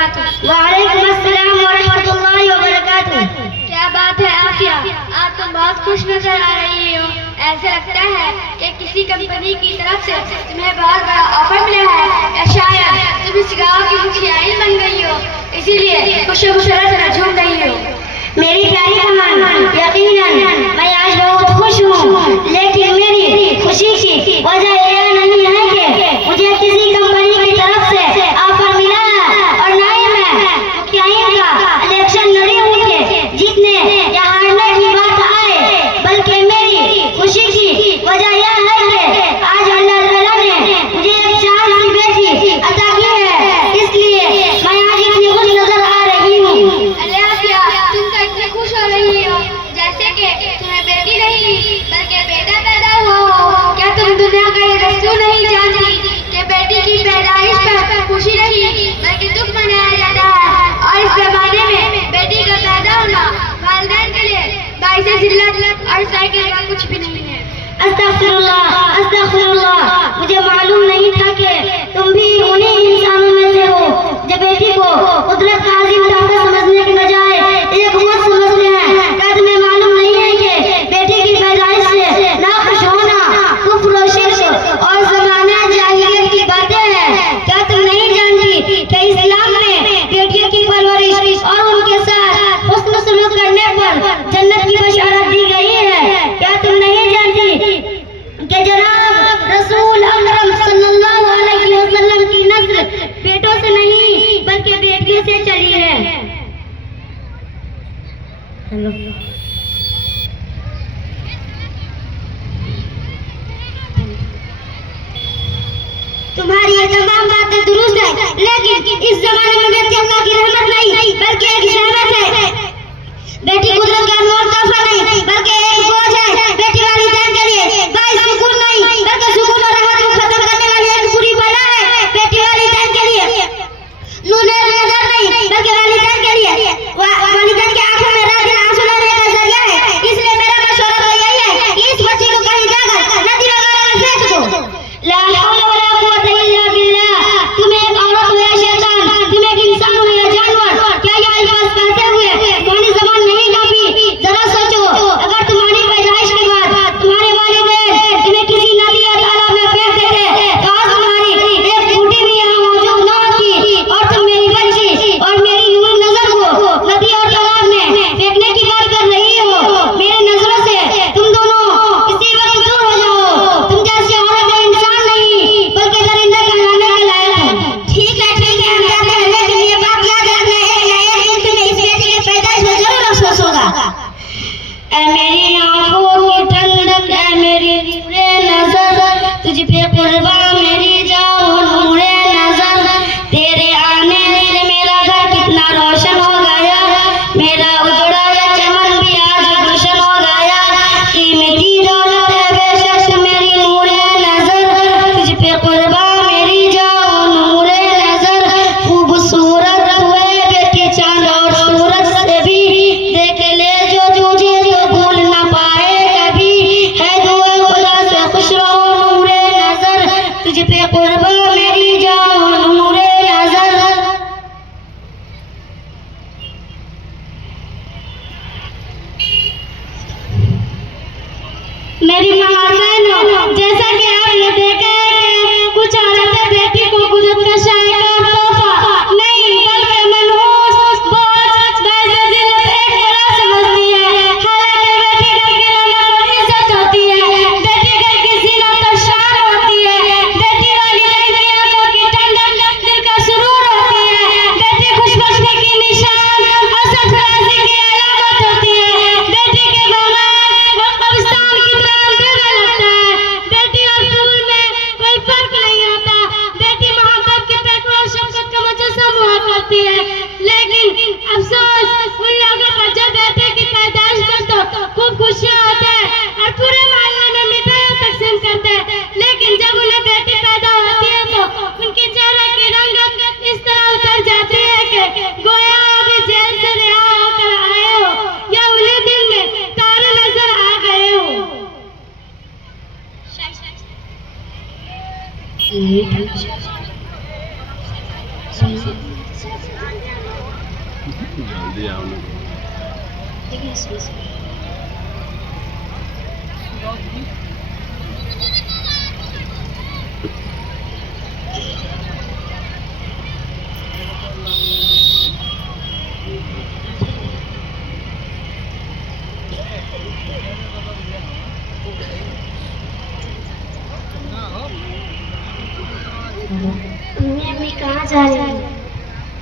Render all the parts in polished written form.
वबरकातुहू। वालेकुम अस्सलाम व रहमतुल्लाहि व बरकातुहू। क्या बात है आफिया, आज तुम बहुत खुश नजर आ रही हो। ऐसा लगता है कि किसी कंपनी की तरफ से तुम्हें बहुत बड़ा ऑफर मिला है, या शायद तुम इस गांव की मुखियाइन बन गई हो, इसीलिए खुशी मुशर्रत झूम रही हो। मेरी प्यारी बहन, यकीनन मैं आज बहुत खुश हूँ, लेकिन मेरी खुशी की वजह यह नहीं है कि मुझे किसी कंपनी की तरफ से ऑफर मिला है, और न ही मैं मुखियाइन का इलेक्शन लड़ी हूँ कि जीतने या हारने की बात आए, बल्कि मेरी खुशी की वजह यह है कि आज अल्लाह ताला ने मुझे एक चांद सी बेटी अता की है, इसलिए मैं आज इतनी खुश नजर आ रही हूँ। अरे आफिया, तुम तो इतनी खुश हो रही हो जैसे कि तुम्हें बेटी नहीं बल्कि बेटा पैदा हुआ हो। क्या तुम दुनिया का ये दस्तूर नहीं जानती कि बेटी की पैदाइश पर खुशी नहीं बल्कि दुख मनाया जाता है, और इस जमाने में बेटी का पैदा होना वालिदैन के लिए बाइसे जिल्लत और साइकिल का कुछ भी नहीं है। अस्तगफिरुल्लाह, अस्तगफिरुल्लाह, मुझे मालूम नहीं था कि तुम भी उन्हीं इंसानों में से हो जो बेटी को कुदरत का अजीम तोहफा समझने के बजाय एक मौत समझते हैं। क्या तुम्हें मालूम नहीं है कि बेटी की पैदाइश से नाखुश होना कुफ्र और शिर्क और ज़माने जाहिलियत की बातें हैं? क्या तुम नहीं जानती कि इस्लाम में बेटियों की परवरिश और उनके साथ हुस्न सलूक करने पर जन्नत की बशारत दी गई है? क्या तुम नहीं जानती कि जनाब रसूल अकरम सल्लल्लाहु अलैहि वसल्लम की नस्ल बेटों से नहीं बल्कि बेटियों से चली है? हेलो, तुम्हारी ये तमाम बातें दुरुस्त है, लेकिन इस जमाने में बेटी अल्लाह की रहमत नहीं बल्कि एक ज़हमत है। बेटी कुदरत का अनमोल तोहफा नहीं बल्कि एक बोझ है। बेटी वालिदैन के लिए बाइस सुकून नहीं बल्कि सुकून और राहत को खत्म करने वाली एक बुरी बला है। बेटी वालिदैन के लिए नूर नजर नहीं बल्कि वालिदैन के लिए वालिदैन की आंखों में रात दिन आंसू लाने का जरिया है। इसलिए मेरा मशवरा तो यही है कि इस बच्ची को कहीं जाकर नदी वगैरह में फेंक दो। ला हौला वला कुव्वता इल्ला बिल्लाह। तुम एक औरत हो या शैतान, तुम एक इंसान हो या जानवर, क्या ये अल्फाज कहते हुए तुम्हारी ज़बान नहीं कांपी? जरा सोचो, अगर तुम्हारी पैदाइश के बाद तुम्हारे वालिदैन तुम्हें किसी नदी या तालाब में फेंक देते तो आज तुम्हारी एक बूटी भी यहाँ मौजूद न होती, और तुम मेरी बच्ची और मेरी नूर नजर को नदी और तालाब में फेंकने की बात कर रही हो। मेरी नजरों से तुम दोनों इसी वक्त दूर हो जाओ। तुम जैसी औरत इंसान नहीं बल्कि दरिंदा कहलाने के लायक हो। ठीक है, हम कहते हैं, लेकिन ये बात याद रखना है या एक दिन तुम्हें इस बेटी की पैदाइश में जरूर अफसोस होगा। ऐ मेरी आंखों की ठंडक, ऐ मेरी नूरे नजर, तुझ पे कुर्बान मेरी जान नूरे नजर। तेरे आने से मेरा घर कितना रोशन हो गया, मेरा उजड़ा या चमन भी आज गुलशन हो गया। कीमती दौलत है बेशक मेरी नूरे नजर, तुझ पे कुर्बान मेरी जान नूरे नजर। खूबसूरत हुए बेटी चांद और सूरज से भी देख ले जो तुझे जो भूल ना पाए कभी। है दुआ खुदा से खुश रहो नूरे नजर, तुझ पे कुर्बान मेरी जान नूरे नजर। मेरी माँ बहनों, जैसा कि आपने देखा है कि कुछ औरतें बेटी को कुदरत का शानदार तोहफा नहीं बल्कि मनहूस बोझ बाइज़ जिल्लत एक बड़ा समझती है। हालांकि बेटी घर की रौनक और इज्जत होती है, बेटी घर की ज़ीनत और शान होती है, बेटी वालिदैन की आंखों की ठंडक दिल का सुरूर होती है, बेटी खुशबख्ती की निशान और सरफराजी की अलामत होती है, बेटी के बगैर वो कब्रिस्तान की तरह दिल में लगता है। बेटी और फूल में कोई फर्क नहीं होता, बेटी मोहब्बत के पैकड़ और शफकत का मुजस्सम हुआ करती है। लेकिन अफसोस उन लोगों पर जो बेटे की पैदाइश पर तो खूब खुशियाँ होते हैं और पूरे मोहल्ले में मिठाइयाँ तकसीम करते हैं, लेकिन जब उन्हें बेटी पैदा होती है तो उनके चेहरे की रंगत इस तरह उतर जाती है कि गोया अभी जेल से रिहा होकर आए हो या उन्हें दिल में तारे नजर आ गए हो। जल्दी आओ ना। अम्मी कहाँ जा रही है?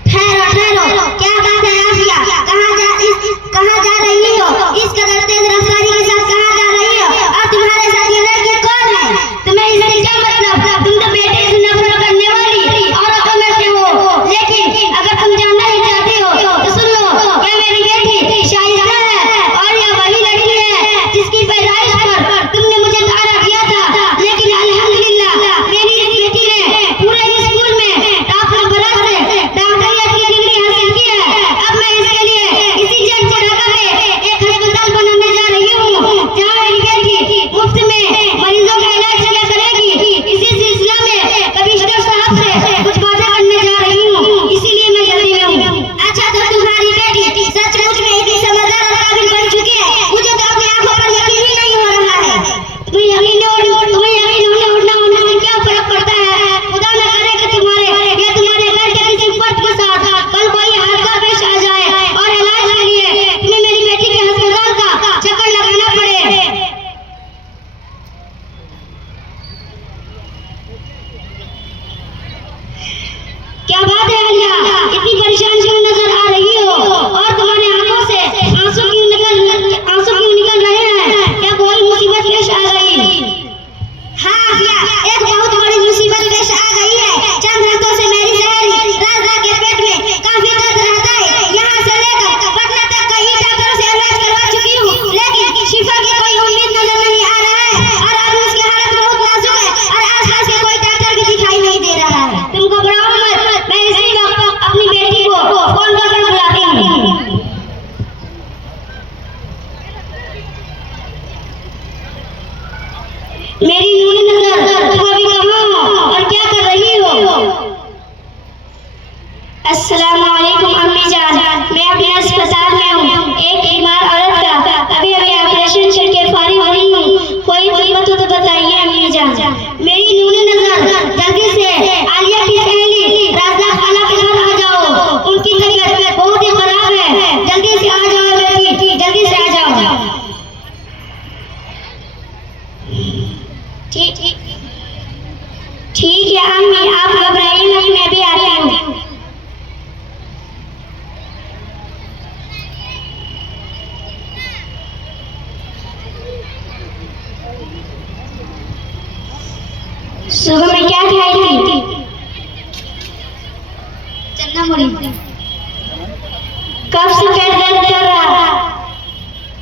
ठहरो ठहरो, क्या बात है आसिया? कहाँ जा रही हो? इस कदर तेज रफ्तारी के साथ कहाँ जा रही हो? और तुम्हारे साथ ये लड़की कौन है? तुम्हें इससे क्या मतलब? तुम तो बेटे से नफरत करने वाली औरतों में से हो। लेकिन अगर तुम जानना ही चाहते हो तो सुन लो, क्या मेरी बेटी शाइस्ता है और यह वही लड़की है जिसकी पैदाइश पर तुमने मुझे तारा दिया था। लेकिन अल्हम्दुलिल्लाह मेरी इस बेटी ने पूरे स्कूल में टॉप नंबर से डॉक्टरियत की डिग्री हासिल की है। अब मैं इसके लिए इसी जज पढ़ाकर एक अस्पताल बनाने जा रही हूँ जहाँ मेरी बेटी मुफ्त में मरीजों का इलाज किया करेगी। इसी सिलसिला में कमिश्नर साहब से कुछ बातें करने जा रही हूँ, इसीलिए मैं जल्दी में हूँ। अच्छा, तो तुम्हारी बेटी सचमुच में इतनी समझदार और काबिल बन चुकी है? मुझे तो अपनी आंखों पर यकीन ही नहीं हो रहा है। तुम्हें यकीन होने से क्या फर्क पड़ता है? खुदा न करे कि तुम्हारे घर के किसी फर्द के साथ कल कोई हादसा पेश आ जाए और इलाज के लिए तुम्हें मेरी बेटी के अस्पताल का चक्कर लगाना पड़े। क्या बात है आलिया, इतनी परेशान क्यों नजर आ रही हो? और तुम्हारे आंखों से आंसू क्यों निकल रहे हैं? क्या कोई मुसीबत पेश आ गई? हाँ आसिया, एक बहुत बड़ी मुसीबत पेश आ गई है। चंद रातों से मेरी सहेली राजा के पेट में काफी दर्द रहता है। यहाँ से लेकर पटना तक कई डॉक्टरों से इलाज करवा चुकी हूँ, लेकिन शिफा की कोई उम्मीद नजर नहीं आ रहा है। और अभी उसकी हालत बहुत नाजुक है और आसपास के कोई डॉक्टर भी दिखाई नहीं दे रहा है। तुम घबराओ मत, मैं इसी वक्त अपनी बेटी को फोन कर बुलाती हूँ। मेरी नूरी नजर, तुम अभी कहाँ हो और क्या कर रही हो? अस्सलाम वालेकुम अम्मी जान, मैं अपने अस्पताल में हूँ। एक बीमार औरत का अभी ऑपरेशन करके फारिग हुई हूँ। कोई दिक्कत हो तो बताइए अम्मी जान। मेरी नूरी नजर, जल्दी से आलिया की सहेली राजा खाला के घर आ जाओ। उनकी तबीयत बहुत ही खराब है। जल्दी से आ जाओ बेटी, जल्दी से आ जाओ। ठीक है अम्मी, आप घबराइए नहीं, मैं भी आती हूँ। सुबह में क्या खाई थी? चन्ना मुड़ी। कब से पेट दर्द कर रहा?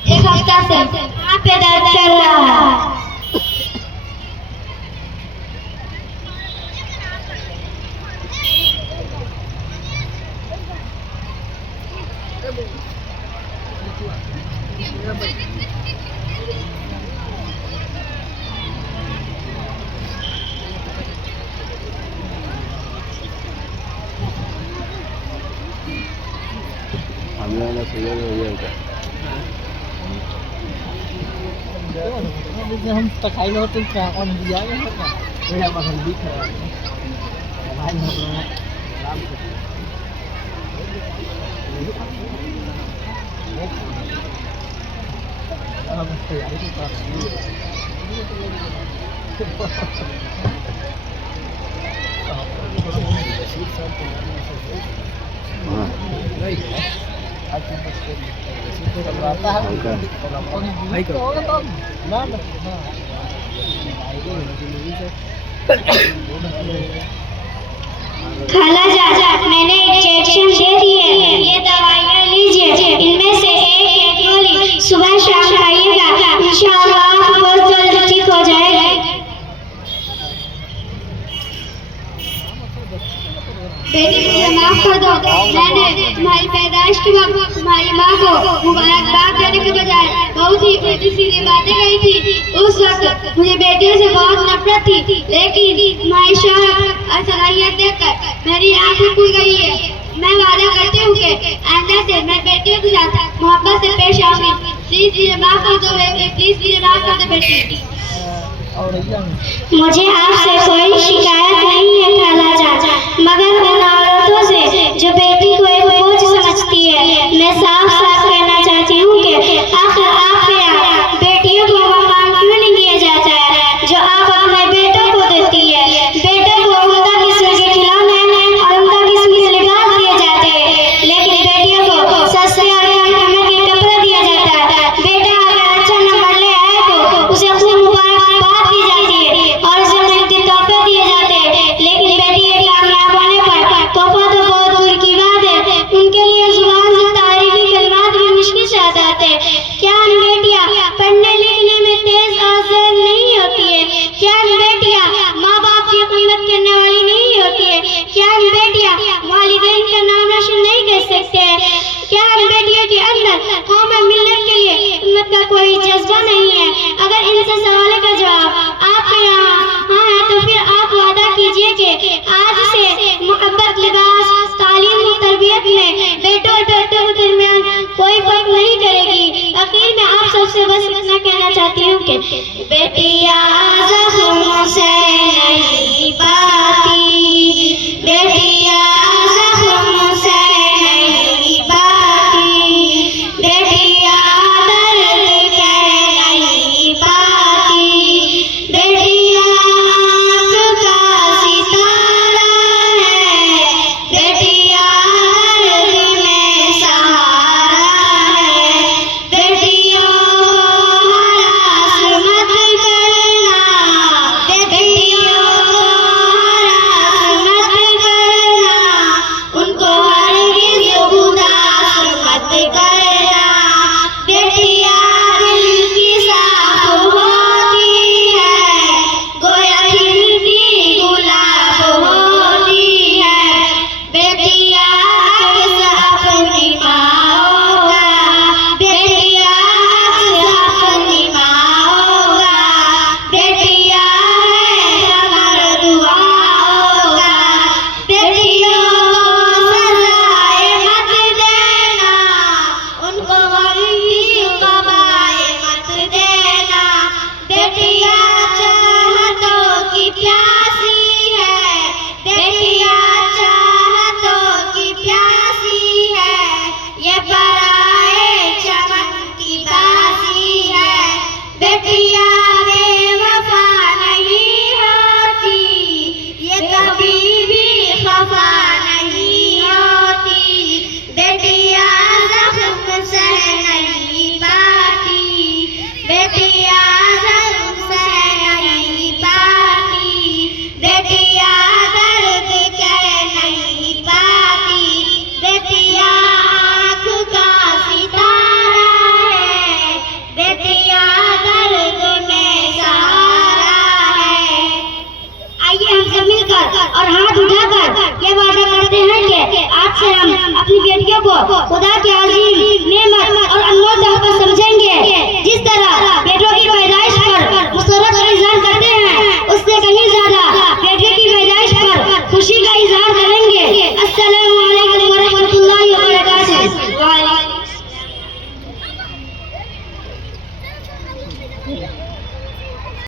एक हफ्ता से। कहाँ पे दर्द कर रहा? हमने सही हम पकाई लो तो क्या और दिया है ना मेरा मगन दिख रहा है भाई हम आराम से अब तैयारी तो कर खाला जा, मैंने इंजेक्शन दे दिए, ये दवाइयाँ लीजिए। इनमें से एक गोली सुबह शाम खाइएगा, इंशाअल्लाह बहुत जल्द ठीक हो जाएगा। बेटी मुझे माफ कर दो, मैंने तुम्हारी पैदाइश के वक्त तुम्हारी माँ को मुबारकबाद देने के बजाय बहुत ही उल्टी सीधी बातें कही थी। उस वक्त मुझे बेटियों से बहुत नफरत थी, लेकिन तुम्हारी शौहरत और सलाहियत देखकर मेरी आंखें खुल गई है। प्लीज मुझे माफ कर दे बेटी। और मुझे आपसे कोई शिकायत नहीं है खाला जान, मगर उन औरतों से जो बेटी को एक बोझ समझती है, मैं साफ साफ कहना चाहती हूँ कि आखिर आपके यहाँ बेटियों को मकान क्यों नहीं दिया जाता है जो आप अपने बेटों को देती है। बेटों को उम्दा किस्म के खिलौने और उम्दा किस्म के लिबास दिए जाते हैं, लेकिन बेटियों को सस्ते और कम कीमत के कपड़े दिया जाता है। बेटा अगर अच्छा नंबर ले आए तो उसे खूब मुबारकबाद दी जाती है और उसे कीमती तोहफे दिए जाते हैं, लेकिन बेटी के कामयाब होने पर तोहफा तो बहुत दूर की बात है, उनके लिए जुबान से तारीफी कलिमात भी मुश्किल से आता है। क्या बेटियां पढ़ने लिखने में तेज और ज़ेर नहीं होती है? क्या बेटियां माँ बाप की कीमत करने वाली नहीं होती है? क्या बेटियां वालिदैन का नाम रोशन नहीं कर सकते हैं? क्या बेटियों के अंदर कौम में मिलने के लिए हिम्मत का कोई जज्बा नहीं है? अगर इन सब सवालों का जवाब आपके यहाँ हाँ है तो फिर आप वादा कीजिए कि आज से मोहब्बत, लिबास, तालीम और तरबियत में बेटों और बेटों के दरमियान कोई फर्क नहीं करेगी। आखिर में आप सबसे बस इतना कहना चाहती हूँ कि बेटियां ज़ख्मों से नहीं पाती, बेटियां ज़ख्मों से नहीं पाती, बेटियां दर्द कह नहीं पाती, बेटियां आँख का सितारा है, बेटियां दर्द में सहारा है, बेटियों को हरास मत करना, बेटियों को हरास मत करना, उनको हरगिज़ उदास मत करना, बेटियां दिल की साफ होती है, गोया खिलती गुलाब होती है, बेटियां अक्स अपनी माँ का, बेटियां अक्स अपनी माँ का, बेटियां है कमर दुआओं का, बेटियों को सजाए मत देना, उनको गम की कमाए मत देना, बेटियां चाहतों की प्यासी है, बेटियां चाहतों की प्यासी है, ये पराए चमन की बासी है, बेटियां बेवफा नहीं होती, ये कभी भी खफा नहीं होती, बेटियां ज़ख्म सह नहीं पाती, बेटियां ज़ख्म सह नहीं पाती, बेटियां दर्द कह नहीं पाती, बेटियां आँख का सितारा है, बेटियां दर्द में सहारा है। आइए हम सब मिलकर और हाथ उठाकर ये वादा करते हैं कि आज से हम अपनी बेटियों को खुदा की अजीम नेमत और अनमोल तोहफा समझेंगे। जिस तरह बेटों की पैदा